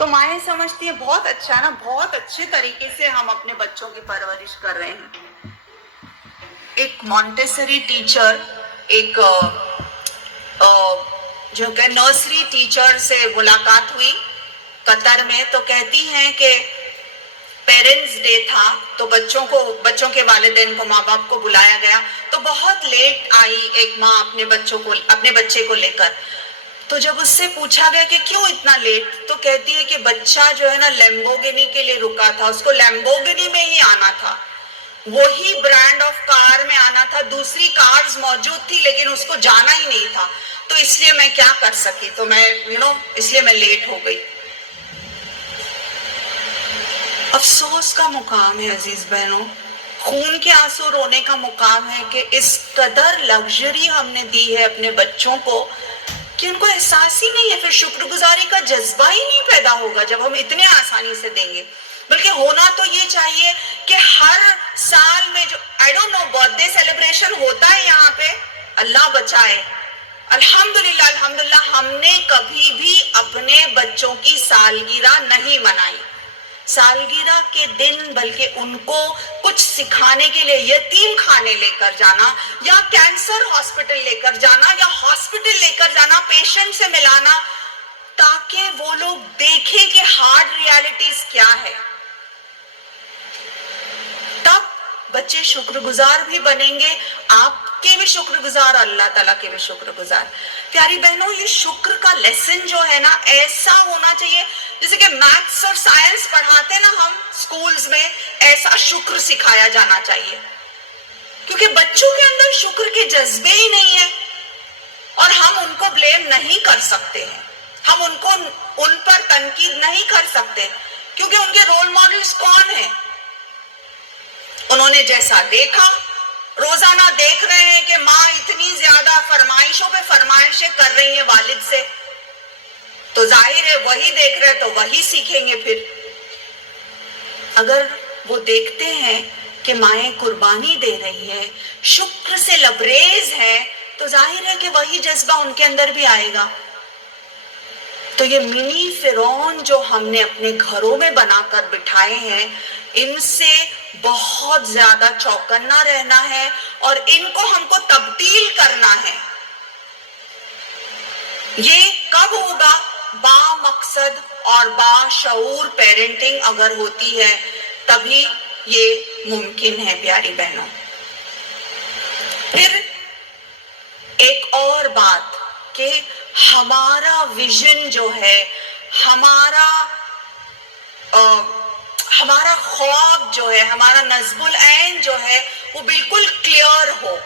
تو مائیں سمجھتی ہیں بہت اچھا ہے نا, بہت اچھے طریقے سے ہم اپنے بچوں کی پرورش کر رہے ہیں. ایک مونٹیسری ٹیچر, ایک جو کہ نرسری ٹیچر سے ملاقات ہوئی قطر میں, تو کہتی ہیں کہ پیرنٹس ڈے تھا تو بچوں کے والدین کو, ماں باپ کو بلایا گیا, تو بہت لیٹ آئی ایک ماں اپنے بچے کو لے کر. تو جب اس سے پوچھا گیا کہ کیوں اتنا لیٹ, تو کہتی ہے کہ بچہ جو ہے نا لیمبورگینی کے لیے رکا تھا, اس کو لیمبورگینی میں ہی آنا تھا, وہی برانڈ آف کار میں آنا تھا, دوسری کارز موجود تھی لیکن اس کو جانا ہی نہیں تھا, تو اس لیے میں کیا کر سکی, تو میں اس لیے میں لیٹ ہو گئی. افسوس کا مقام ہے عزیز بہنوں, خون کے آنسو رونے کا مقام ہے کہ اس قدر لگژری ہم نے دی ہے اپنے بچوں کو کہ ان کو احساس ہی نہیں ہے, پھر شکر گزاری کا جذبہ ہی نہیں پیدا ہوگا جب ہم اتنے آسانی سے دیں گے. بلکہ ہونا تو یہ چاہیے کہ ہر سال میں جو I don't know birthday celebration ہوتا ہے یہاں پہ, اللہ بچائے, الحمدللہ ہم نے کبھی بھی اپنے بچوں کی سالگرہ نہیں منائی. سالگرہ کے دن بلکہ ان کو کچھ سکھانے کے لیے یتیم خانے لے کر جانا, یا کینسر ہاسپٹل لے کر جانا, یا ہاسپٹل لے کر جانا, پیشنٹ سے ملانا, تاکہ وہ لوگ دیکھیں کہ ہارڈ ریالٹیز کیا ہے. تب بچے شکر گزار بھی بنیں گے, آپ کے بھی شکر گزار, اللہ تعالیٰ کے بھی شکر گزار. پیاری بہنوں, یہ شکر کا لیسن جو ہے نا ایسا ہونا چاہیے جیسے کہ میتھس اور سائنس پڑھاتے نا ہم سکولز میں, ایسا شکر سکھایا جانا چاہیے, کیونکہ بچوں کے اندر شکر کے جذبے ہی نہیں ہیں, اور ہم ان کو بلیم نہیں کر سکتے ہیں, ہم ان پر تنقید نہیں کر سکتے, کیونکہ ان کے رول ماڈلز کون ہیں, انہوں نے جیسا دیکھا, روزانہ دیکھ رہے ہیں کہ ماں اتنی زیادہ فرمائشوں پہ فرمائشیں کر رہی ہیں والد سے, تو ظاہر ہے وہی دیکھ رہے تو وہی سیکھیں گے. پھر اگر وہ دیکھتے ہیں کہ مائیں قربانی دے رہی ہے, شکر سے لبریز ہے, تو ظاہر ہے کہ وہی جذبہ ان کے اندر بھی آئے گا. تو یہ منی فرعون جو ہم نے اپنے گھروں میں بنا کر بٹھائے ہیں, ان سے بہت زیادہ چوکنا رہنا ہے, اور ان کو ہم کو تبدیل کرنا ہے. یہ کب ہوگا؟ با مقصد اور با شعور پیرنٹنگ اگر ہوتی ہے تبھی یہ ممکن ہے پیاری بہنوں. پھر ایک اور بات کہ ہمارا ویژن جو ہے, ہمارا خواب جو ہے, ہمارا نصب العین جو ہے, وہ بالکل کلیئر ہو,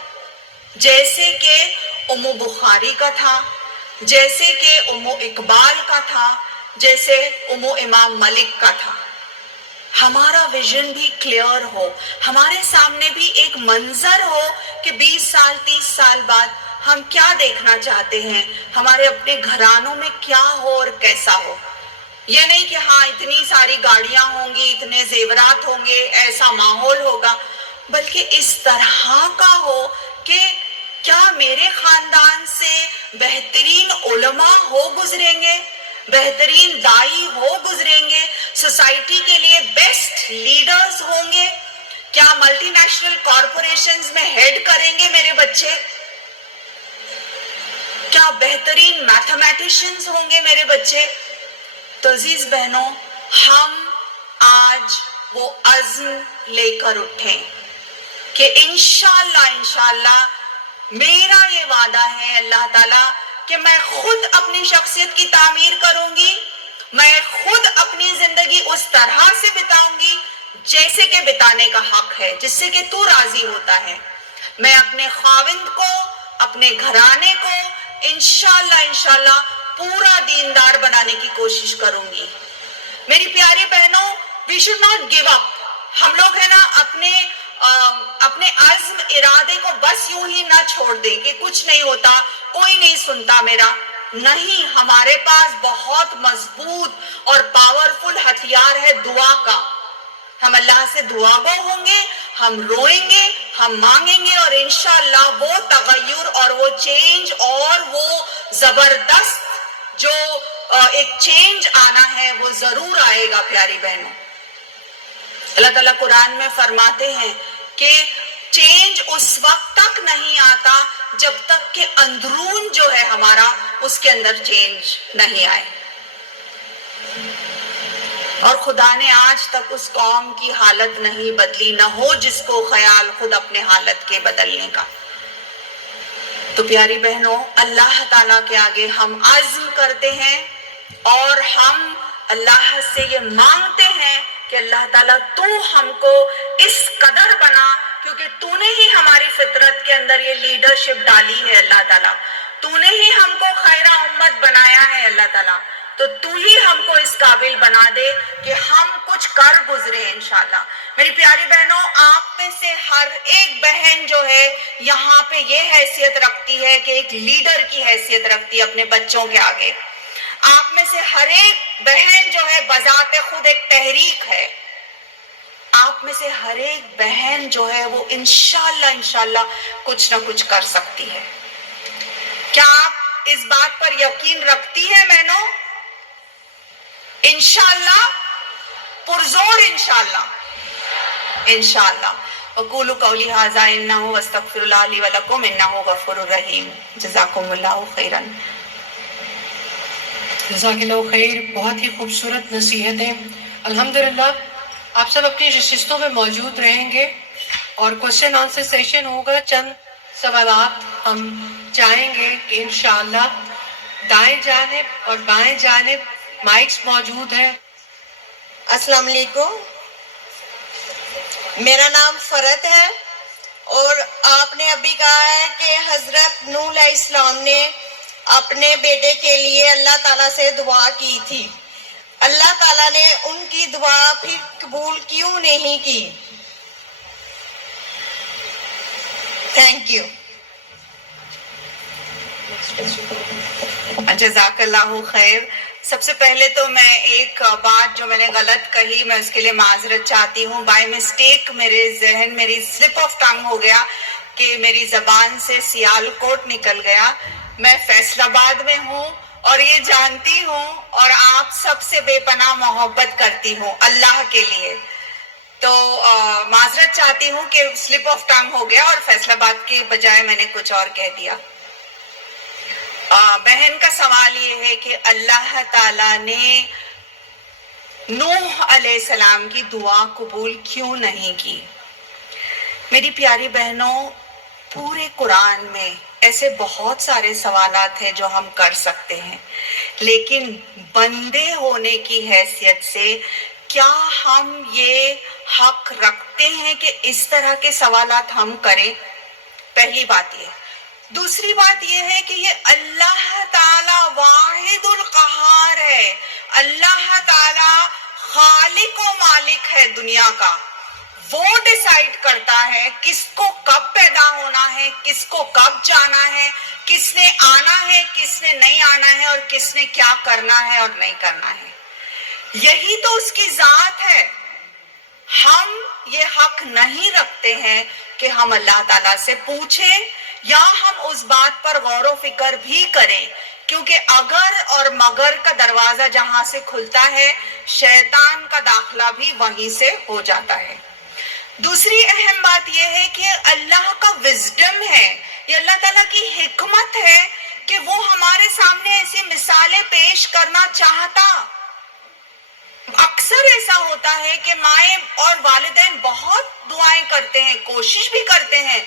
جیسے کہ ام بخاری کا تھا, جیسے کہ ام اقبال کا تھا, جیسے ام امام ملک کا تھا. ہمارا ویژن بھی کلیئر ہو, ہمارے سامنے بھی ایک منظر ہو کہ 20 سال 30 سال بعد ہم کیا دیکھنا چاہتے ہیں, ہمارے اپنے گھرانوں میں کیا ہو اور کیسا ہو. یہ نہیں کہ ہاں اتنی ساری گاڑیاں ہوں گی, اتنے زیورات ہوں گے, ایسا ماحول ہوگا, بلکہ اس طرح کا ہو کہ کیا میرے خاندان سے بہترین علماء ہو گزریں گے, بہترین دائی ہو گزریں گے, سوسائٹی کے لیے بیسٹ لیڈرز ہوں گے, کیا ملٹی نیشنل کارپوریشنز میں ہیڈ کریں گے میرے بچے, کیا بہترین میتھمیٹیشنز ہوں گے میرے بچے. تو عزیز بہنوں, ہم آج وہ عزم لے کر اٹھیں کہ انشاءاللہ میرا یہ وعدہ ہے اللہ تعالیٰ کہ میں خود اپنی شخصیت کی تعمیر کروں گی, میں خود اپنی زندگی اس طرح سے بتاؤں گی جیسے کہ بتانے کا حق ہے, جس سے کہ تو راضی ہوتا ہے. میں اپنے خاوند کو, اپنے گھرانے کو انشاءاللہ پورا دیندار بنانے کی کوشش کروں گی. میری پیاری بہنوں, we should not give up. ہم لوگ ہے نا اپنے عزم ارادے کو بس یوں ہی نہ چھوڑ دیں کہ کچھ نہیں ہوتا, کوئی نہیں سنتا میرا. نہیں, ہمارے پاس بہت مضبوط اور پاورفل ہتھیار ہے دعا کا. ہم اللہ سے دعا گو ہوں گے, ہم روئیں گے, ہم مانگیں گے, اور انشاءاللہ وہ تغیر اور وہ چینج اور وہ زبردست جو ایک چینج آنا ہے, وہ ضرور آئے گا پیاری بہنوں. اللہ تعالیٰ قرآن میں فرماتے ہیں کہ چینج اس وقت تک نہیں آتا جب تک کہ اندرون جو ہے ہمارا اس کے اندر چینج نہیں آئے. اور خدا نے آج تک اس قوم کی حالت نہیں بدلی، نہ ہو جس کو خیال خود اپنے حالت کے بدلنے کا. تو پیاری بہنوں، اللہ تعالیٰ کے آگے ہم عزم کرتے ہیں اور ہم اللہ سے یہ مانگتے ہیں کہ اللہ تعالیٰ تو ہم کو اس قدر بنا، کیونکہ تو نے ہی ہماری فطرت کے اندر یہ لیڈرشپ ڈالی ہے. اللہ تعالیٰ تو نے ہی ہم کو خیرہ امت بنایا ہے. اللہ تعالیٰ تو تو ہی ہم کو اس قابل بنا دے کہ ہم کچھ کر گزرے انشاءاللہ. میری پیاری بہنوں، آپ میں سے ہر ایک بہن جو ہے یہاں پہ یہ حیثیت رکھتی ہے کہ ایک لیڈر کی حیثیت رکھتی ہے اپنے بچوں کے آگے. آپ میں سے ہر ایک بہن جو ہے بذات خود ایک تحریک ہے. آپ میں سے ہر ایک بہن جو ہے وہ انشاءاللہ کچھ نہ کچھ کر سکتی ہے. کیا آپ اس بات پر یقین رکھتی ہے بہنوں؟ انشاءاللہ، پرزور انشاءاللہ. وقولوا قولی ھذا انہ واستغفر اللہ لی ولکم انہ غفور الرحیم. جزاکم اللہ خیرا. جزاک اللہ خیر. بہت ہی خوبصورت نصیحتیں. الحمدللہ آپ سب اپنی نشستوں میں موجود رہیں گے اور کوشچن آنسر سیشن ہوگا. چند سوالات ہم چاہیں گے کہ انشاءاللہ دائیں جانب اور بائیں جانب مائکس موجود ہیں. السلام علیکم، میرا نام فرت ہے اور آپ نے ابھی کہا ہے کہ حضرت نوح علیہ السلام نے اپنے بیٹے کے لیے اللہ تعالیٰ سے دعا کی تھی. اللہ تعالیٰ نے ان کی دعا پھر قبول کیوں نہیں کی؟ Thank you. جزاک اللہ خیر. سب سے پہلے تو میں ایک بات جو میں نے غلط کہی، میں اس کے لیے معذرت چاہتی ہوں. بائی مسٹیک میری سلپ آف ٹنگ ہو گیا کہ میری زبان سے سیال کوٹ نکل گیا. میں فیصل آباد میں ہوں اور یہ جانتی ہوں اور آپ سب سے بے پناہ محبت کرتی ہوں اللہ کے لیے. تو معذرت چاہتی ہوں کہ سلپ آف ٹنگ ہو گیا اور فیصل آباد کی بجائے میں نے کچھ اور کہہ دیا. بہن کا سوال یہ ہے کہ اللہ تعالیٰ نے نوح علیہ السلام کی دعا قبول کیوں نہیں کی؟ میری پیاری بہنوں، پورے قرآن میں ایسے بہت سارے سوالات ہیں جو ہم کر سکتے ہیں، لیکن بندے ہونے کی حیثیت سے کیا ہم یہ حق رکھتے ہیں کہ اس طرح کے سوالات ہم کریں؟ پہلی بات یہ. دوسری بات یہ ہے کہ یہ اللہ تعالی واحد القہار ہے. اللہ تعالی خالق و مالک ہے دنیا کا. وہ ڈیسائیڈ کرتا ہے کس کو کب پیدا ہونا ہے، کس کو کب جانا ہے، کس نے آنا ہے، کس نے نہیں آنا ہے، اور کس نے کیا کرنا ہے اور نہیں کرنا ہے. یہی تو اس کی ذات ہے. ہم یہ حق نہیں رکھتے ہیں کہ ہم اللہ تعالیٰ سے پوچھیں یا ہم اس بات پر غور و فکر بھی کریں، کیونکہ اگر اور مگر کا دروازہ جہاں سے کھلتا ہے شیطان کا داخلہ بھی وہیں سے ہو جاتا ہے. دوسری اہم بات یہ ہے کہ اللہ کا وزڈم ہے، یہ اللہ تعالیٰ کی حکمت ہے کہ وہ ہمارے سامنے ایسی مثالیں پیش کرنا چاہتا. اکثر ایسا ہوتا ہے کہ مائیں اور والدین بہت دعائیں کرتے ہیں، کوشش بھی کرتے ہیں،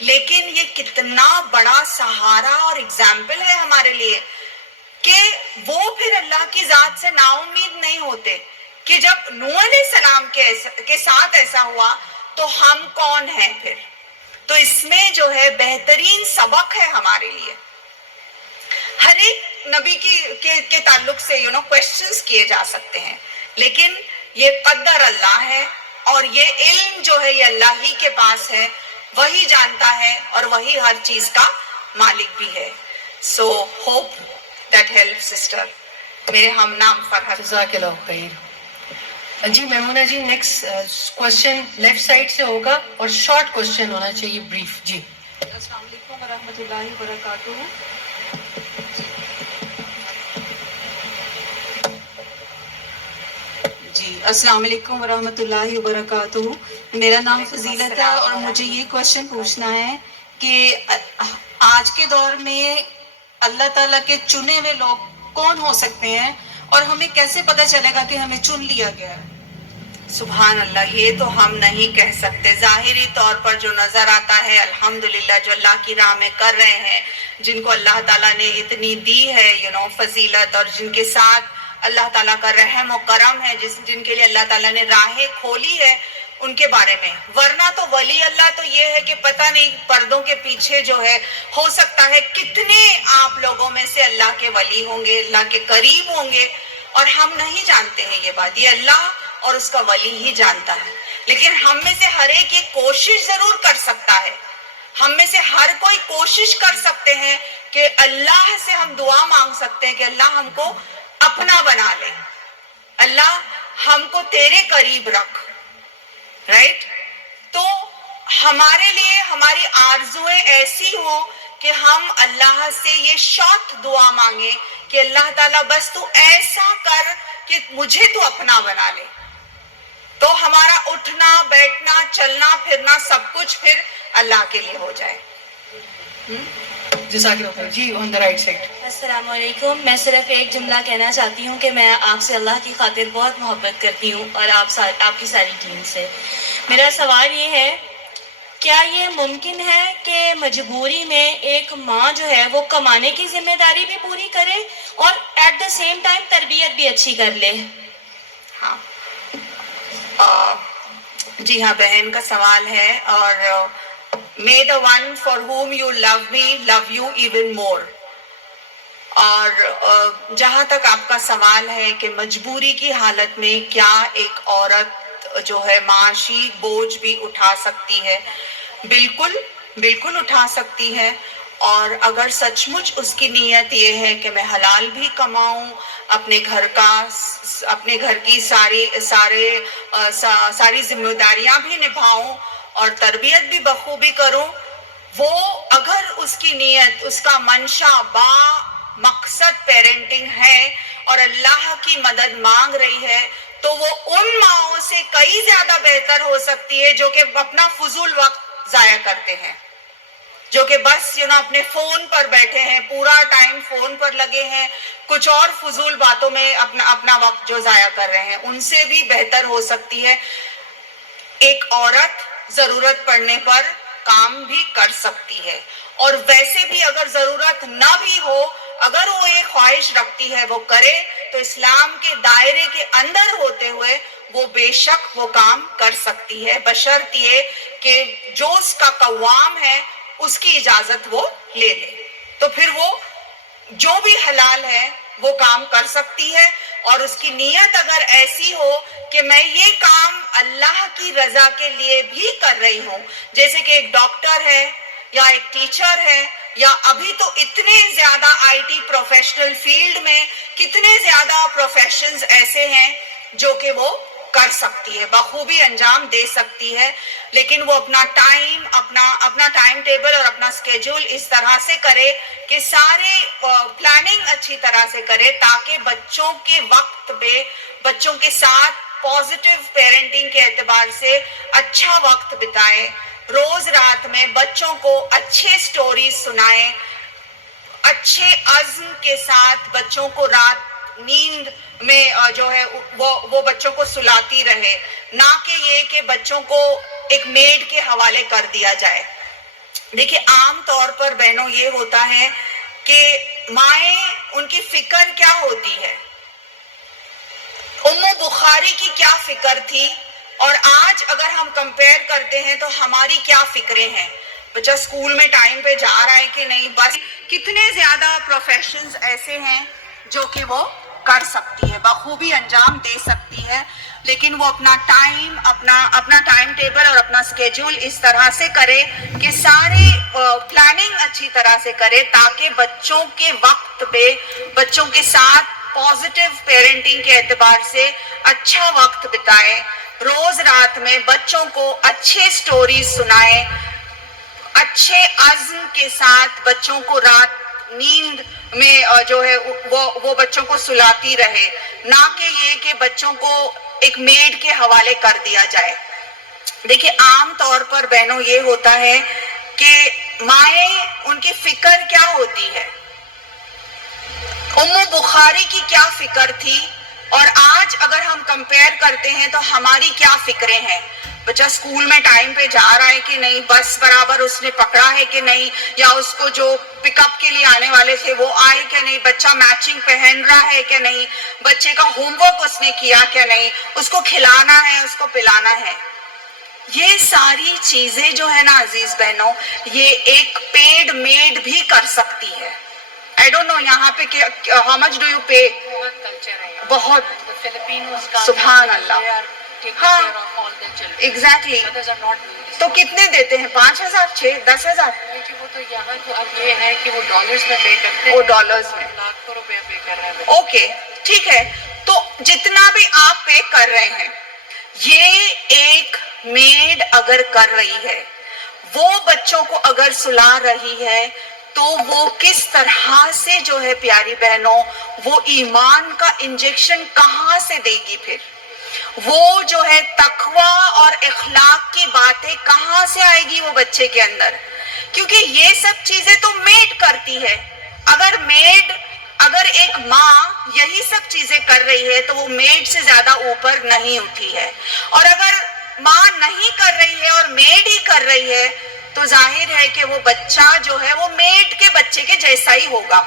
لیکن یہ کتنا بڑا سہارا اور اگزامپل ہے ہمارے لیے کہ وہ پھر اللہ کی ذات سے نا امید نہیں ہوتے کہ جب نوح علیہ السلام کے ساتھ ایسا ہوا تو ہم کون ہیں پھر. تو اس میں جو ہے بہترین سبق ہے ہمارے لیے. ہر ایک نبی کے تعلق سے کویسچنز کیے جا سکتے ہیں، لیکن یہ قدر اللہ ہے اور یہ علم جو ہے یہ اللہ ہی کے پاس ہے، وہی جانتا ہے اور وہی ہر چیز کا مالک بھی ہے. So hope that help sister. میرے ہم نام فرحت. جزاک اللہ خیر. جی میمونہ جی، نیکسٹ کوشچن لیفٹ سائڈ سے ہوگا اور شارٹ کوشچن ہونا چاہیے، بریف. جی السلام علیکم ورحمۃ اللہ وبرکاتہ. جی السلام علیکم ورحمۃ اللہ وبرکاتہ. میرا نام فضیلت ہے اور مجھے یہ کوشچن پوچھنا ہے کہ آج کے دور میں اللہ تعالیٰ کے چنے ہوئے لوگ کون ہو سکتے ہیں اور ہمیں کیسے پتہ چلے گا کہ ہمیں چن لیا گیا ہے؟ سبحان اللہ، یہ تو ہم نہیں کہہ سکتے. ظاہری طور پر جو نظر آتا ہے الحمدللہ جو اللہ کی راہ میں کر رہے ہیں، جن کو اللہ تعالیٰ نے اتنی دی ہے فضیلت، اور جن کے ساتھ اللہ تعالیٰ کا رحم و کرم ہے، جن کے لیے اللہ تعالیٰ نے راہیں کھولی ہے، ان کے بارے میں. ورنہ تو ولی اللہ تو یہ ہے کہ پتہ نہیں پردوں کے پیچھے جو ہے ہو سکتا ہے کتنے آپ لوگوں میں سے اللہ کے ولی ہوں گے، اللہ کے قریب ہوں گے، اور ہم نہیں جانتے ہیں یہ بات. یہ اللہ اور اس کا ولی ہی جانتا ہے. لیکن ہم میں سے ہر ایک یہ کوشش ضرور کر سکتا ہے، ہم میں سے ہر کوئی کوشش کر سکتے ہیں کہ اللہ سے ہم دعا مانگ سکتے ہیں کہ اللہ ہم کو اپنا بنا لے، اللہ ہم کو تیرے قریب رکھ. رائٹ؟ تو ہمارے لیے ہماری آرزویں ایسی ہوں کہ ہم اللہ سے یہ شارٹ دعا مانگیں کہ اللہ تعالیٰ بس تو ایسا کر کہ مجھے تو اپنا بنا لے. تو ہمارا اٹھنا بیٹھنا چلنا پھرنا سب کچھ پھر اللہ کے لیے ہو جائے. جزاک اللہ خیر. جی آن دا رائٹ سائڈ. السلام علیکم. میں صرف ایک جملہ کہنا چاہتی ہوں کہ میں آپ سے اللہ کی خاطر بہت محبت کرتی ہوں اور آپ کی ساری ٹیم سے. میرا سوال یہ ہے، کیا یہ ممکن ہے کہ مجبوری میں ایک ماں جو ہے وہ کمانے کی ذمہ داری بھی پوری کرے اور ایٹ دا سیم ٹائم تربیت بھی اچھی کر لے؟ ہاں جی ہاں، بہن کا سوال ہے. اور may the one for whom you love me love you even more. اور جہاں تک آپ کا سوال ہے کہ مجبوری کی حالت میں کیا ایک عورت جو ہے معاشی بوجھ بھی اٹھا سکتی ہے، بالکل بالکل اٹھا سکتی ہے. اور اگر سچ مچ اس کی نیت یہ ہے کہ میں حلال بھی کماؤں، اپنے گھر کی ساری ذمہ داریاں بھی نبھاؤں اور تربیت بھی بخوبی کروں، وہ اگر اس کی نیت، اس کا منشا با مقصد پیرنٹنگ ہے اور اللہ کی مدد مانگ رہی ہے، تو وہ ان ماؤں سے کئی زیادہ بہتر ہو سکتی ہے جو کہ اپنا فضول وقت ضائع کرتے ہیں، جو کہ بس اپنے فون پر بیٹھے ہیں، پورا ٹائم فون پر لگے ہیں، کچھ اور فضول باتوں میں اپنا وقت جو ضائع کر رہے ہیں. ان سے بھی بہتر ہو سکتی ہے. ایک عورت ضرورت پڑنے پر کام بھی کر سکتی ہے، اور ویسے بھی اگر ضرورت نہ بھی ہو، اگر وہ ایک خواہش رکھتی ہے وہ کرے، تو اسلام کے دائرے کے اندر ہوتے ہوئے وہ بے شک وہ کام کر سکتی ہے، بشرط یہ کہ جو اس کا قوام ہے اس کی اجازت وہ لے لے. تو پھر وہ جو بھی حلال ہے وہ کام کر سکتی ہے، اور اس کی نیت اگر ایسی ہو کہ میں یہ کام اللہ کی رضا کے لیے بھی کر رہی ہوں، جیسے کہ ایک ڈاکٹر ہے یا ایک ٹیچر ہے، یا ابھی تو اتنے زیادہ آئی ٹی پروفیشنل فیلڈ میں کتنے زیادہ پروفیشنز ایسے ہیں جو کہ وہ کر سکتی ہے، بخوبی انجام دے سکتی ہے. لیکن وہ اپنا ٹائم ٹیبل اور اپنا اسکیجول اس طرح سے کرے کہ سارے پلاننگ اچھی طرح سے کرے، تاکہ بچوں کے وقت پہ بچوں کے ساتھ پازیٹیو پیرنٹنگ کے اعتبار سے اچھا وقت بتائے، روز رات میں بچوں کو اچھے سٹوریز سنائے، اچھے عزم کے ساتھ بچوں کو رات نیند میں جو ہے وہ بچوں کو سلاتی رہے، نہ کہ یہ کہ بچوں کو ایک میڈ کے حوالے کر دیا جائے. دیکھیں عام طور پر بہنوں یہ ہوتا ہے کہ مائیں ان کی فکر کیا ہوتی ہے، ام بخاری کی کیا فکر تھی، اور آج اگر ہم کمپیئر کرتے ہیں تو ہماری کیا فکریں ہیں. بچہ اسکول میں ٹائم پہ جا رہا ہے کہ نہیں، بس کتنے زیادہ پروفیشنز ایسے ہیں جو کہ وہ کر سکتی ہے، بخوبی انجام دے سکتی ہے. لیکن وہ اپنا ٹائم ٹیبل اور اپنا اسکیجول اس طرح سے کرے کہ سارے پلاننگ اچھی طرح سے کرے، تاکہ بچوں کے وقت پہ بچوں کے ساتھ پازیٹیو پیرنٹنگ کے اعتبار سے اچھا وقت بتائے، روز رات میں بچوں کو اچھے سٹوریز سنائے، اچھے عزم کے ساتھ بچوں کو رات نیند میں جو ہے وہ بچوں کو سلاتی رہے، نہ کہ یہ کہ بچوں کو ایک میڈ کے حوالے کر دیا جائے. دیکھیے عام طور پر بہنوں یہ ہوتا ہے کہ مائیں ان کی فکر کیا ہوتی ہے, ام بخاری کی کیا فکر تھی اور آج اگر ہم کمپیئر کرتے ہیں تو ہماری کیا فکریں ہیں. بچہ اسکول میں ٹائم پہ جا رہا ہے کہ نہیں, بس برابر اس نے پکڑا ہے کہ نہیں, یا اس کو جو پک اپ کے لیے آنے والے تھے وہ آئے کہ نہیں, بچہ میچنگ پہن رہا ہے کہ نہیں, بچے کا ہوم ورک اس نے کیا کہ نہیں, اس کو کھلانا ہے, اس کو پلانا ہے. یہ ساری چیزیں جو ہے نا عزیز بہنوں, یہ ایک پیڈ میڈ بھی کر سکتی ہے. I don't know یہاں پہ how much do you pay. بہت سبحان اللہ. ہاں ایگزیکٹلی. تو کتنے دیتے ہیں, 5,000 6 10,000؟ وہ تو یہاں تو اب یہ ہے کہ وہ ڈالرز میں پے کرتے ہیں, وہ ڈالرز میں لاکھوں روپے پے کر رہے ہیں. اوکے ٹھیک ہے, تو جتنا بھی آپ پے کر رہے ہیں یہ ایک میڈ اگر کر رہی ہے, وہ بچوں کو اگر سلا رہی ہے, تو وہ کس طرح سے جو ہے پیاری بہنوں وہ ایمان کا انجیکشن کہاں سے دے گی, پھر وہ جو ہے تقوی اور اخلاق کی باتیں کہاں سے آئے گی وہ بچے کے اندر, کیونکہ یہ سب چیزیں تو میڈ کرتی ہے. اگر ایک ماں یہی سب چیزیں کر رہی ہے تو وہ میڈ سے زیادہ اوپر نہیں اٹھی ہے, اور اگر ماں نہیں کر رہی ہے اور میڈ ہی کر رہی ہے تو ظاہر ہے کہ وہ بچہ جو ہے وہ میڈ کے بچے کے جیسا ہی ہوگا.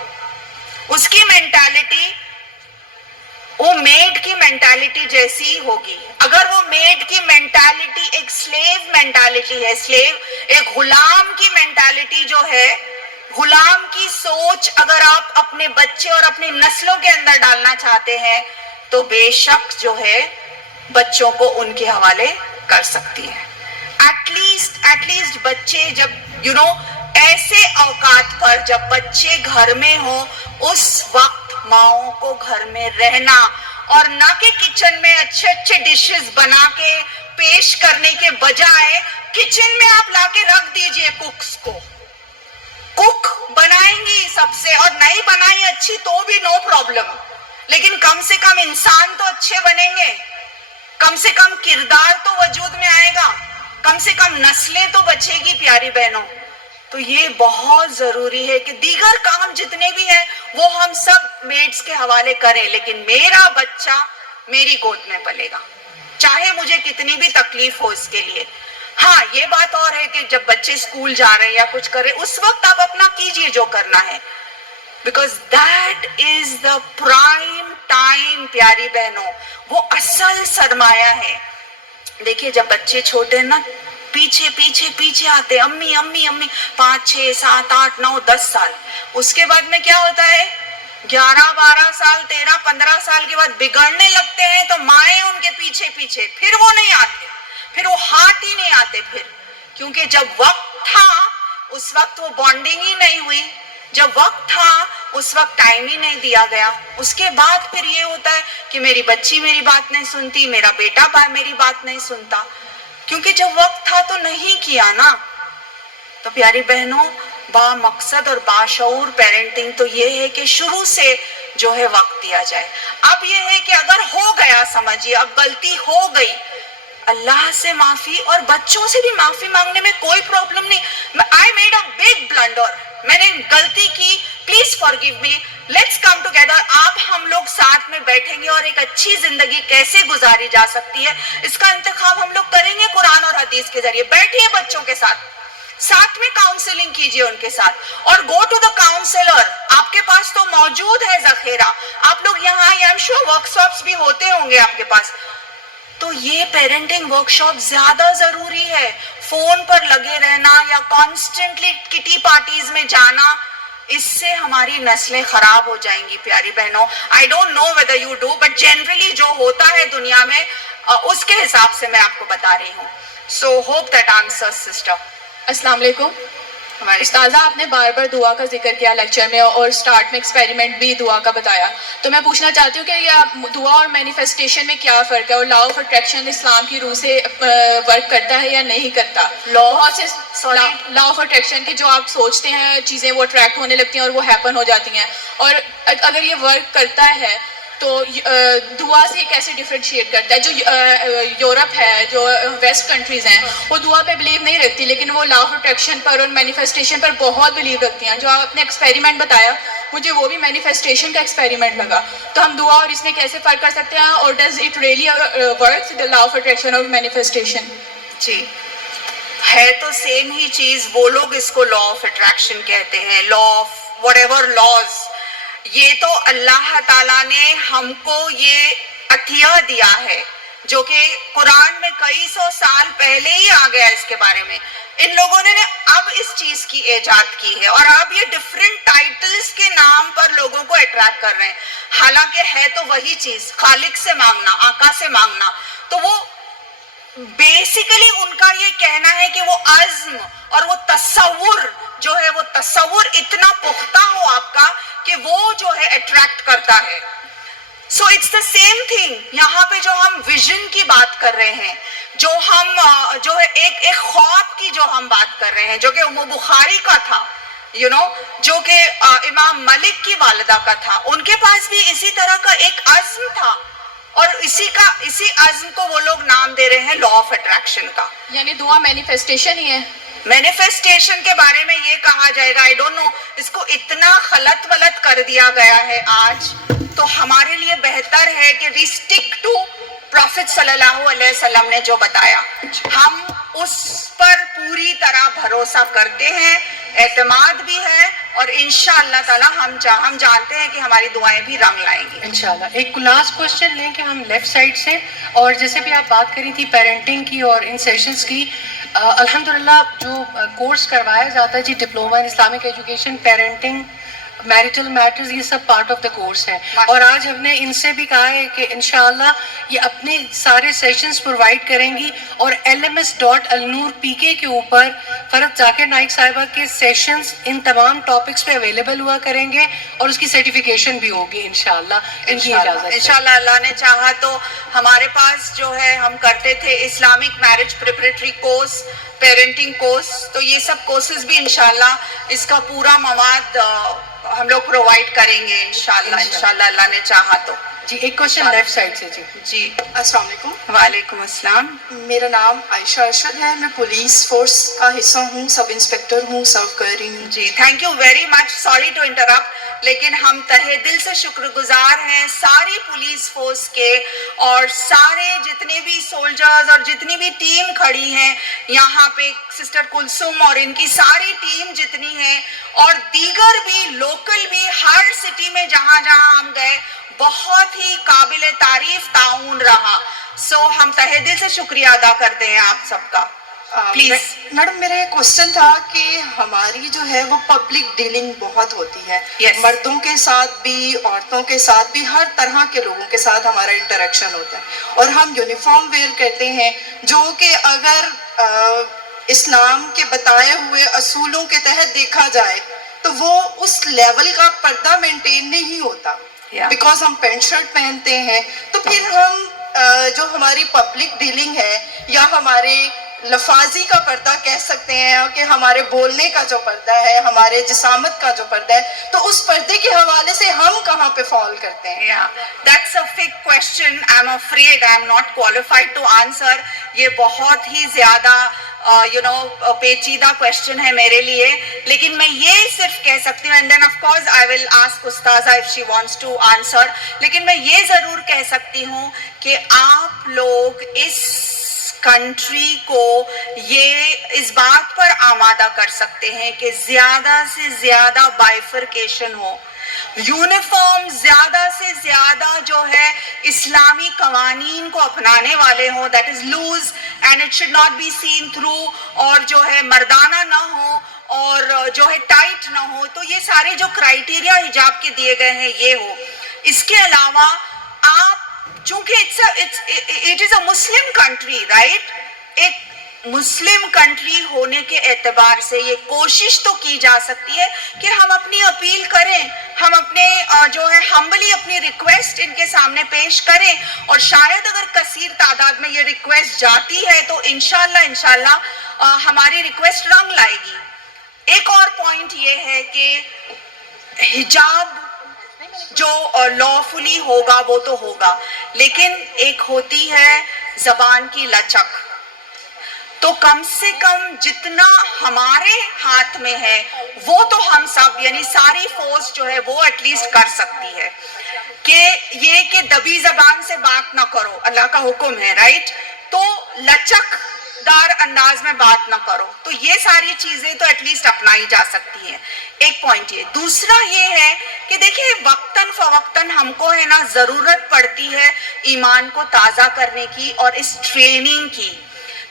اس کی مینٹالٹی وہ میڈ کی مینٹالٹی جیسی ہی ہوگی. اگر وہ میڈ کی مینٹالٹی ایک سلیو مینٹالٹی ہے, سلیو ایک غلام کی مینٹالٹی جو ہے, غلام کی سوچ اگر آپ اپنے بچے اور اپنی نسلوں کے اندر ڈالنا چاہتے ہیں تو بے شک جو ہے بچوں کو ان کے حوالے کر سکتی ہے. ایٹ لیسٹ بچے جب ایسے اوقات پر جب بچے گھر میں ہوں اس وقت ماؤں کو گھر میں رہنا, اور نہ کہ کچن میں اچھے ڈشز بنا کے پیش کرنے کے بجائے کچن میں آپ لا کے رکھ دیجئے کوکس کو. کوک بنائیں گی سب سے, اور نہیں بنائی اچھی تو بھی نو پرابلم, لیکن کم سے کم انسان تو اچھے بنیں گے, کم سے کم کردار تو وجود میں آئے گا, کم سے کم نسلیں تو بچے گی پیاری بہنوں. تو یہ بہت ضروری ہے کہ دیگر کام جتنے بھی ہیں وہ ہم سب میڈز کے حوالے کریں, لیکن میرا بچہ میری گود میں پلے گا, چاہے مجھے کتنی بھی تکلیف ہو اس کے لیے. ہاں یہ بات اور ہے کہ جب بچے اسکول جا رہے ہیں یا کچھ کر رہے ہیں اس وقت آپ اپنا کیجئے جو کرنا ہے, because that is the prime time پیاری بہنوں, وہ اصل سرمایہ ہے. دیکھیے جب بچے چھوٹے ہیں نا پیچھے آتے, امی 5 6 7 8 9 10 سال, اس کے بعد میں کیا ہوتا ہے 11 12 سال 13 15 سال کے بعد بگڑنے لگتے ہیں تو مائیں ان کے پیچھے پھر وہ نہیں آتے, پھر وہ ہاتھ ہی نہیں آتے, پھر کیونکہ جب وقت تھا اس وقت وہ بانڈنگ ہی نہیں ہوئی, جب وقت تھا اس وقت ٹائم ہی نہیں دیا گیا. اس کے بعد پھر یہ ہوتا ہے کہ میری بچی میری بات نہیں سنتی, میرا بیٹا میری بات نہیں سنتا, کیونکہ جب وقت تھا تو نہیں کیا نا. تو پیاری بہنوں با مقصد اور باشعور پیرنٹنگ تو یہ ہے کہ شروع سے جو ہے وقت دیا جائے. اب یہ ہے کہ اگر ہو گیا سمجھیے اب غلطی ہو گئی, اللہ سے معافی اور بچوں سے بھی معافی مانگنے میں کوئی پرابلم نہیں. I made a big blunder, میں نے غلطی کی, please forgive me, let's come together. آپ ہم لوگ ساتھ میں بیٹھیں گے اور ایک اچھی زندگی کیسے گزاری جا سکتی ہے اس کا انتخاب ہم لوگ کریں گے قرآن اور حدیث کے ذریعے. بیٹھیے بچوں کے ساتھ میں کاؤنسلنگ کیجئے ان کے ساتھ, اور گو ٹو دا کاؤنسلر. آپ کے پاس تو موجود ہے ذخیرہ, آپ لوگ یہاں I am sure work shops بھی ہوتے ہوں گے آپ کے پاس. تو یہ پیرنٹنگ ورک شاپ زیادہ ضروری ہے. فون پر لگے رہنا یا کانسٹنٹلی کٹی پارٹیز میں جانا, اس سے ہماری نسلیں خراب ہو جائیں گی پیاری بہنوں. I don't know whether you do, but generally جو ہوتا ہے دنیا میں اس کے حساب سے میں آپ کو بتا رہی ہوں. So hope that answers sister. السلام علیکم. استاذہ آپ نے بار بار دعا کا ذکر کیا لیکچر میں, اور سٹارٹ میں ایکسپیریمنٹ بھی دعا کا بتایا. تو میں پوچھنا چاہتی ہوں کہ یہ دعا اور مینیفیسٹیشن میں کیا فرق ہے, اور لا آف اٹریکشن اسلام کی روح سے ورک کرتا ہے یا نہیں کرتا؟ بہت سے لا آف اٹریکشن کی جو آپ سوچتے ہیں چیزیں وہ اٹریکٹ ہونے لگتی ہیں اور وہ ہیپن ہو جاتی ہیں, اور اگر یہ ورک کرتا ہے تو دعا سے کیسے ڈفرینشیٹ کرتا ہے؟ جو یورپ ہے، جو ویسٹ کنٹریز ہیں، وہ دعا پہ بلیو نہیں رکھتی، لیکن وہ لا آف اٹریکشن پر اور مینیفیسٹیشن پر بہت بلیو رکھتی ہیں. جو آپ نے ایکسپیریمنٹ بتایا مجھے وہ بھی مینیفیسٹیشن کا ایکسپیریمنٹ لگا. تو ہم دعا اور اس میں کیسے فرق کر سکتے ہیں، اور does it really works the law of attraction اور مینیفیسٹیشن؟ جی ہے تو سیم ہی چیز. وہ لوگ اس کو لا آف اٹریکشن کہتے ہیں، law of what ever laws. یہ تو اللہ تعالیٰ نے ہم کو یہ عطیہ دیا ہے جو کہ قرآن میں کئی سو سال پہلے ہی آ گیا اس کے بارے میں. ان لوگوں نے اب اس چیز کی ایجاد کی ہے اور اب یہ ڈفرینٹ ٹائٹلز کے نام پر لوگوں کو اٹریکٹ کر رہے ہیں، حالانکہ ہے تو وہی چیز، خالق سے مانگنا، آقا سے مانگنا. تو وہ بیسیکلی ان کا یہ کہنا ہے کہ وہ عزم اور وہ تصور جو ہے، وہ تصور اتنا پختہ ہو آپ کا کہ وہ جو ہے اٹریکٹ کرتا ہے. So it's the same thing. یہاں پہ جو ہم ویژن کی بات کر رہے ہیں، جو ہم جو ہے ایک خواب کی جو ہم بات کر رہے ہیں، جو کہ ام بخاری کا تھا، جو کہ امام ملک کی والدہ کا تھا، ان کے پاس بھی اسی طرح کا ایک عزم تھا، اور اسی عزم کو وہ لوگ نام دے رہے ہیں لا آف اٹریکشن کا. یعنی دعا مینیفیسٹیشن ہی ہے. مینیفیسٹیشن کے بارے میں یہ کہا جائے گا، آئی ڈونٹ نو، اس کو اتنا خلط ولط کر دیا گیا ہے آج. تو ہمارے لیے بہتر ہے کہ وی اسٹک ٹو پروفٹ صلی اللہ علیہ وسلم نے جو بتایا. ہم اس پر پوری طرح بھروسہ کرتے ہیں، اعتماد بھی ہے، اور انشاءاللہ تعالی ہم جانتے ہیں کہ ہماری دعائیں بھی رنگ لائیں گی انشاءاللہ. ایک لاسٹ کوشچن لیں کہ ہم لیفٹ سائڈ سے، اور جیسے بھی آپ بات کری تھی پیرنٹنگ کی اور ان سیشنز کی، الحمدللہ جو کورس کروایا جاتا ہے جی diploma in Islamic education, parenting, marital matters, یہ سب پارٹ آف دا کورس ہے. اور آج ہم نے ان سے بھی کہا ہے کہ انشاءاللہ یہ اپنے سارے سیشنز پرووائڈ کریں گی، اور LMS.alnoor.pk کے اوپر فرحت ذاکر نائک صاحبہ کے سیشنز ان تمام ٹاپکس پہ اویلیبل ہوا کریں گے، اور اس کی سرٹیفیکیشن بھی ہوگی انشاءاللہ. ان کی اجازت سے انشاءاللہ اللہ نے چاہا تو ہمارے پاس جو ہے ہم کرتے تھے Islamic marriage preparatory course, parenting course, تو یہ سب کورسز بھی انشاءاللہ اس کا پورا مواد ہم لوگ پرووائڈ کریں گے انشاءاللہ اللہ نے چاہا تو. جی ایک کوشچن لیفٹ سائڈ سے. جی السلام علیکم. وعلیکم السلام. میرا نام عائشہ ارشد ہے، میں پولیس فورس کا حصہ ہوں، سب انسپیکٹر ہوں، سرو کر رہی ہوں. جی thank you very much. Sorry to interrupt, لیکن ہم تہہ دل سے شکر گزار ہیں ساری پولیس فورس کے، اور سارے جتنے بھی سولجرز اور جتنی بھی ٹیم کھڑی ہیں یہاں پہ، سسٹر کلثوم اور ان کی ساری ٹیم جتنی ہے، اور دیگر بھی لوکل بھی، ہر سٹی میں جہاں جہاں ہم گئے بہت ہی قابل تعریف تعاون رہا. سو ہم تہہ دل سے شکریہ ادا کرتے ہیں آپ سب کا. پلیز. میڈم میرا ایک کوشچن تھا کہ ہماری جو ہے وہ پبلک ڈیلنگ بہت ہوتی ہے، Yes. مردوں کے ساتھ بھی، عورتوں کے ساتھ بھی، ہر طرح کے لوگوں کے ساتھ ہمارا انٹریکشن ہوتا ہے، اور ہم یونیفارم ویئر کرتے ہیں جو کہ اگر اسلام کے بتائے ہوئے اصولوں کے تحت دیکھا جائے تو وہ اس لیول کا پردہ مینٹین نہیں ہوتا، بیکاز ہم پینٹ شرٹ پہنتے ہیں. تو پھر ہم جو ہماری پبلک ڈیلنگ ہے، یا ہمارے لفاظی کا پردہ کہہ سکتے ہیں کہ ہمارے بولنے کا جو پردہ ہے، ہمارے جسامت کا جو پردہ ہے، تو اس پردے کے حوالے سے ہم کہاں پہ فال کرتے ہیں؟ Yeah, that's a big question. I'm afraid I'm not qualified to answer. یہ بہت ہی زیادہ پیچیدہ کوشچن ہے میرے لیے، لیکن میں یہ صرف کہہ سکتی ہوں، and then of course I will ask استاذہ if she wants to answer. لیکن میں یہ ضرور کہہ سکتی ہوں کہ آپ لوگ اس کنٹری کو یہ اس بات پر آمادہ کر سکتے ہیں کہ زیادہ سے زیادہ بائیفرکیشن ہو، یونیفارم زیادہ سے زیادہ جو ہے اسلامی قوانین کو اپنانے والے ہوں، that is loose and it should not be seen through, اور جو ہے مردانہ نہ ہو اور جو ہے ٹائٹ نہ ہو. تو یہ سارے جو کرائیٹیریا حجاب کے دیے گئے ہیں یہ ہو. اس کے علاوہ آپ چونکہ it is a Muslim country, right, ایک مسلم کنٹری ہونے کے اعتبار سے یہ کوشش تو کی جا سکتی ہے کہ ہم اپنی اپیل کریں، ہم اپنے جو ہے ہمبلی اپنی ریکویسٹ ان کے سامنے پیش کریں، اور شاید اگر کثیر تعداد میں یہ ریکویسٹ جاتی ہے تو انشاءاللہ ہماری ریکویسٹ رنگ لائے گی. ایک اور پوائنٹ یہ ہے کہ حجاب جو lawfully ہوگا وہ تو ہوگا, لیکن ایک ہوتی ہے زبان کی لچک. تو کم سے کم جتنا ہمارے ہاتھ میں ہے وہ تو ہم سب یعنی ساری فورس جو ہے وہ ایٹ لیسٹ کر سکتی ہے کہ یہ کہ دبی زبان سے بات نہ کرو, اللہ کا حکم ہے, رائٹ, تو لچک دار انداز میں بات نہ کرو. تو یہ ساری چیزیں تو ایٹ لیسٹ اپنائی جا سکتی ہیں. ایک پوائنٹ یہ. دوسرا یہ ہے کہ دیکھیں وقتاً فوقتاً ہم کو ہے نا ضرورت پڑتی ہے ایمان کو تازہ کرنے کی اور اس ٹریننگ کی.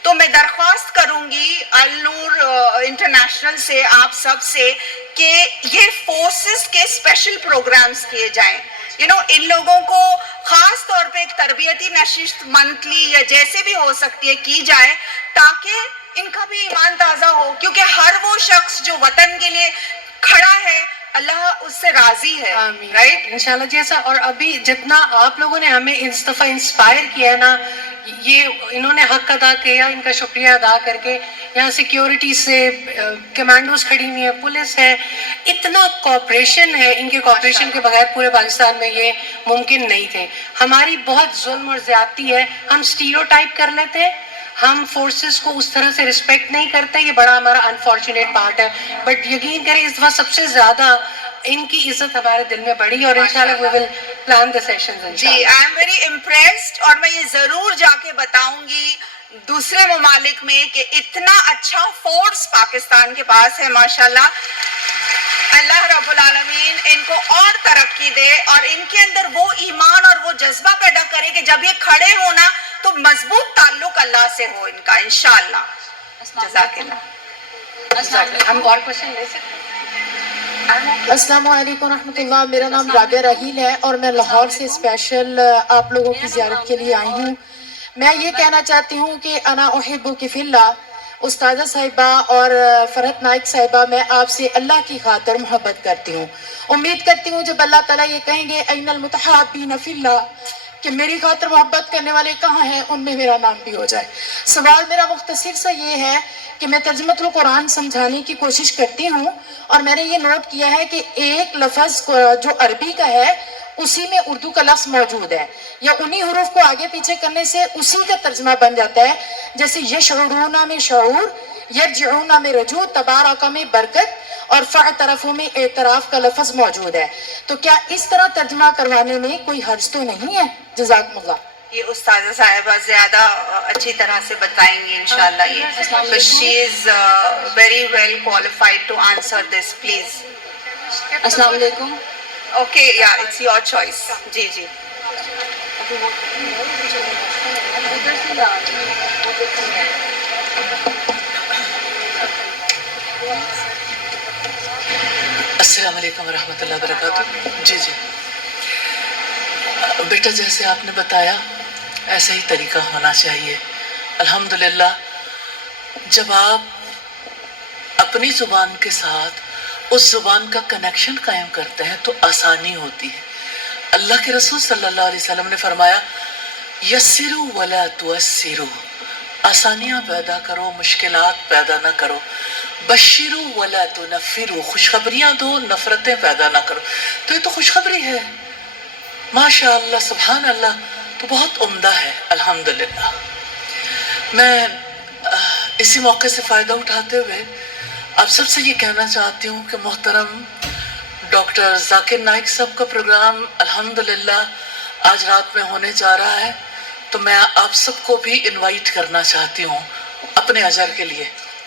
تو میں درخواست کروں گی النور انٹرنیشنل سے, آپ سب سے, کہ یہ فورسز کے اسپیشل پروگرامز کیے جائیں. ان لوگوں کو خاص طور پہ ایک تربیتی نشست منتھلی یا جیسے بھی ہو سکتی ہے کی جائے تاکہ ان کا بھی ایمان تازہ ہو, کیونکہ ہر وہ شخص جو وطن کے لیے کھڑا ہے اللہ اس سے راضی ہے, رائٹ. انشاءاللہ. جیسا اور ابھی جتنا آپ لوگوں نے ہمیں اس دفعہ انسپائر کیا ہے نا, یہ انہوں نے حق ادا کیا, ان کا شکریہ ادا کر کے. یہاں سیکیورٹی سے کمانڈوز کھڑی ہوئی ہیں, پولیس ہے, اتنا کوآپریشن ہے. ان کے کوآپریشن کے بغیر پورے پاکستان میں یہ ممکن نہیں تھے. ہماری بہت ظلم اور زیادتی ہے, ہم اسٹیریوٹائپ کر لیتے ہیں, ہم فورسز کو اس طرح سے رسپیکٹ نہیں کرتے. یہ بڑا ہمارا انفارچونیٹ پارٹ ہے, بٹ یقین کریں اس دفعہ سب سے زیادہ ان کی عزت ہمارے دل میں بڑھی اور انشاءاللہ we will plan the sessions. جی, آئی ایم ویری امپریسڈ, اور میں یہ ضرور جا کے بتاؤں گی دوسرے ممالک میں کہ اتنا اچھا فورس پاکستان کے پاس ہے ماشاءاللہ. اللہ رب العالمین ان کو اور ترقی دے اور ان کے اندر وہ ایمان اور وہ جذبہ پیدا کرے کہ جب یہ کھڑے ہونا تو مضبوط تعلق اللہ سے ہو ان کا انشاءاللہ. جزاک اللہ. ہم اور کوشچن لے سکتے ہیں؟ السلام علیکم ورحمۃ اللہ. میرا نام رابعہ راحیل ہے اور میں لاہور سے اسپیشل آپ لوگوں کی زیارت کے لیے آئی ہوں. میں یہ کہنا چاہتی ہوں کہ انا احبک فی اللہ. استاذہ صاحبہ اور فرحت نائک صاحبہ, میں آپ سے اللہ کی خاطر محبت کرتی ہوں. امید کرتی ہوں جب اللہ تعالیٰ یہ کہیں گے این المتحابین فی اللہ, کہ میری خاطر محبت کرنے والے کہاں ہیں, ان میں میرا نام بھی ہو جائے. سوال میرا مختصر سا یہ ہے کہ میں ترجمۃ القرآن سمجھانے کی کوشش کرتی ہوں اور میں نے یہ نوٹ کیا ہے کہ ایک لفظ جو عربی کا ہے اسی میں اردو کا لفظ موجود ہے, یا انہی حروف کو آگے پیچھے کرنے سے اسی کا ترجمہ بن جاتا ہے. جیسے یشعرون میں شعور, یرجعون میں رجوع, تبارک میں برکت اور فاعترفوا میں اعتراف کا لفظ موجود ہے. تو کیا اس طرح ترجمہ کروانے میں کوئی حرج تو نہیں ہے؟ جزاکم اللہ. یہ استاذہ صاحبہ زیادہ اچھی طرح سے بتائیں گی انشاءاللہ. یہ she is very well qualified to answer this. Please. السلام علیکم. اوکے, یا اٹس یور چوائس. جی جی. السلام علیکم ورحمۃ اللہ وبرکاتہ. جی جی بیٹا, جیسے آپ نے بتایا ایسا ہی طریقہ ہونا چاہیے. الحمدللہ جب آپ اپنی زبان کے ساتھ اس زبان کا کنیکشن قائم کرتے ہیں تو آسانی ہوتی ہے. اللہ کے رسول صلی اللہ علیہ وسلم نے فرمایا یسروا ولا تعسروا, آسانیاں پیدا کرو مشکلات پیدا نہ کرو. بشروا ولا تنفروا, خوشخبریاں دو نفرتیں پیدا نہ کرو. تو یہ تو خوشخبری ہے, ماشاء اللہ سبحان اللہ, تو بہت عمدہ ہے الحمدللہ. میں اسی موقع سے فائدہ اٹھاتے ہوئے آپ سب سے یہ کہنا چاہتی ہوں کہ محترم ڈاکٹر ذاکر نائک صاحب کا پروگرام الحمدللہ آج رات میں ہونے جا رہا ہے, تو میں آپ سب کو بھی انوائٹ کرنا چاہتی ہوں اپنے اجر کے لیے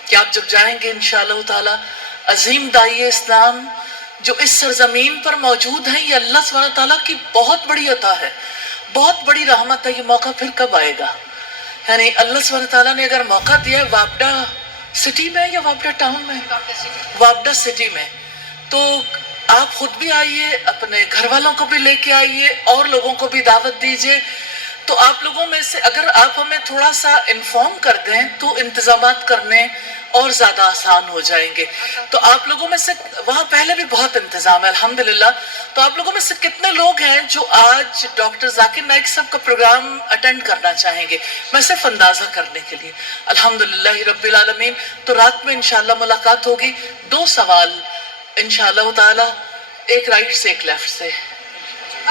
کہ آپ جب جائیں گے انشاءاللہ تعالی عظیم داعی اسلام جو اس سرزمین پر موجود ہیں, یہ اللہ سبحانہ تعالیٰ کی بہت بڑی عطا ہے, بہت بڑی رحمت ہے. یہ موقع پھر کب آئے گا؟ یعنی اللہ سبحانہ تعالیٰ نے اگر موقع دیا ہے وابڈا سٹی میں یا وابڈا ٹاؤن میں, وابڈا سٹی میں, تو آپ خود بھی آئیے, اپنے گھر والوں کو بھی لے کے آئیے اور لوگوں کو بھی دعوت دیجیے. تو آپ لوگوں میں سے اگر آپ ہمیں تھوڑا سا انفارم کر دیں تو انتظامات کرنے اور زیادہ آسان ہو جائیں گے. تو آپ لوگوں میں سے وہاں پہلے بھی بہت انتظام ہے الحمدللہ. تو آپ لوگوں میں سے کتنے لوگ ہیں جو آج ڈاکٹر ذاکر نائک صاحب کا پروگرام اٹینڈ کرنا چاہیں گے؟ میں صرف اندازہ کرنے کے لیے. الحمدللہ رب العالمین. تو رات میں انشاءاللہ ملاقات ہوگی. 2 سوال انشاءاللہ تعالی, ایک رائٹ سے ایک لیفٹ سے.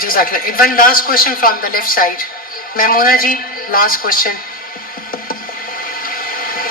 Jazakallah. One last question from the left side. Maimuna ji, last question.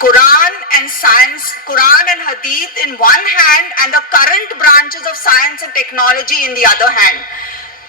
Quran and science, Quran and Hadith in one hand and the current branches of science and technology in the other hand.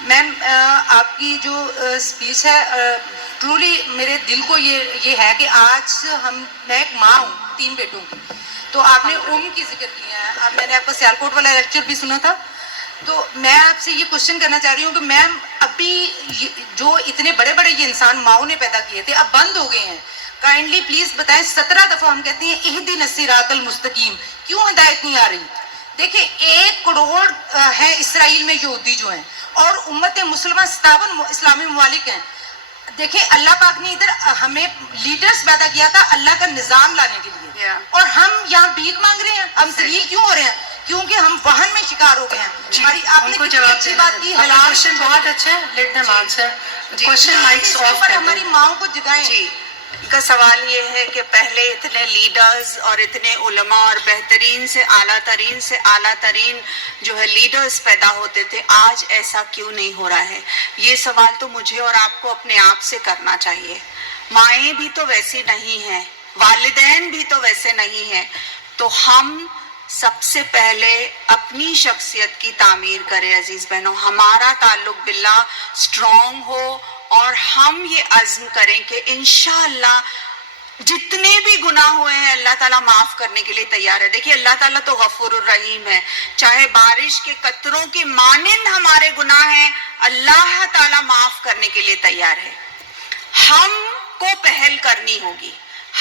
میم آپ کی جو speech ہے truly میرے دل کو یہ ہے کہ آج میں ایک ماں ہوں 3 بیٹوں کی. تو آپ نے کی ذکر کیا ہے. اب میں نے آپ کا سیالکوٹ والا لیکچر بھی سنا تھا. تو میں آپ سے یہ کوشچن کرنا چاہ رہی ہوں کہ میم ابھی جو اتنے بڑے بڑے یہ انسان ماؤں نے پیدا کیے تھے اب بند ہو گئے ہیں. کائنڈلی پلیز بتائیں 17 دفعہ ہم کہتے ہیں اہدنا الصراط المستقیم, کیوں ہدایت نہیں آ رہی؟ دیکھیں 1 کروڑ ہیں اسرائیل میں یہودی جو ہیں اور امت مسلمہ 57 اسلامی ممالک ہیں. دیکھیں اللہ پاک نے ادھر ہمیں لیڈرز پیدا کیا تھا اللہ کا نظام لانے کے لیے, اور ہم یہاں بھیک مانگ رہے ہیں. ہم ذلیل کیوں ہو رہے ہیں؟ کیونکہ ہم وہن میں شکار ہو گئے ہیں. آپ نے کتنی اچھی بات کی, کوشچن بہت اچھا ہے, let them answer. Question mics of کر ہماری ماؤں کو جگائیں. جی, ان کا سوال یہ ہے کہ پہلے اتنے لیڈرز اور اتنے علماء اور بہترین سے اعلیٰ ترین جو ہے لیڈرز پیدا ہوتے تھے, آج ایسا کیوں نہیں ہو رہا ہے؟ یہ سوال تو مجھے اور آپ کو اپنے آپ سے کرنا چاہیے. مائیں بھی تو ویسی نہیں ہیں, والدین بھی تو ویسے نہیں ہیں. تو ہم سب سے پہلے اپنی شخصیت کی تعمیر کریں عزیز بہنوں, ہمارا تعلق باللہ اسٹرانگ ہو اور ہم یہ عزم کریں کہ انشاءاللہ جتنے بھی گناہ ہوئے ہیں اللہ تعالیٰ معاف کرنے کے لیے تیار ہے. دیکھیے اللہ تعالیٰ تو غفور الرحیم ہے, چاہے بارش کے قطروں کے مانند ہمارے گناہ ہیں اللہ تعالیٰ معاف کرنے کے لیے تیار ہے. ہم کو پہل کرنی ہوگی.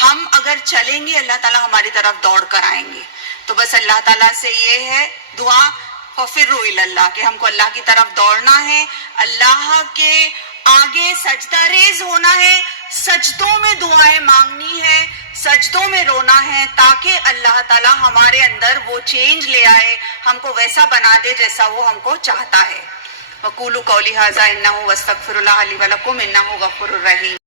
ہم اگر چلیں گے اللہ تعالیٰ ہماری طرف دوڑ کر آئیں گے. تو بس اللہ تعالیٰ سے یہ ہے دعا فَفِرُّوا إِلَى اللَّهِ کہ ہم کو اللہ کی طرف دوڑنا ہے, اللہ کے آگے سجدہ ریز ہونا ہے, سجدوں میں دعائیں مانگنی ہے, سجدوں میں رونا ہے, تاکہ اللہ تعالیٰ ہمارے اندر وہ چینج لے آئے, ہم کو ویسا بنا دے جیسا وہ ہم کو چاہتا ہے. وَقُولُوا قَوْلِي هَٰذَا إِنَّهُ وَاسْتَغْفِرُوا اللَّهَ لِي وَلَكُمْ إِنَّهُ غَفُورٌ رَحِيمٌ.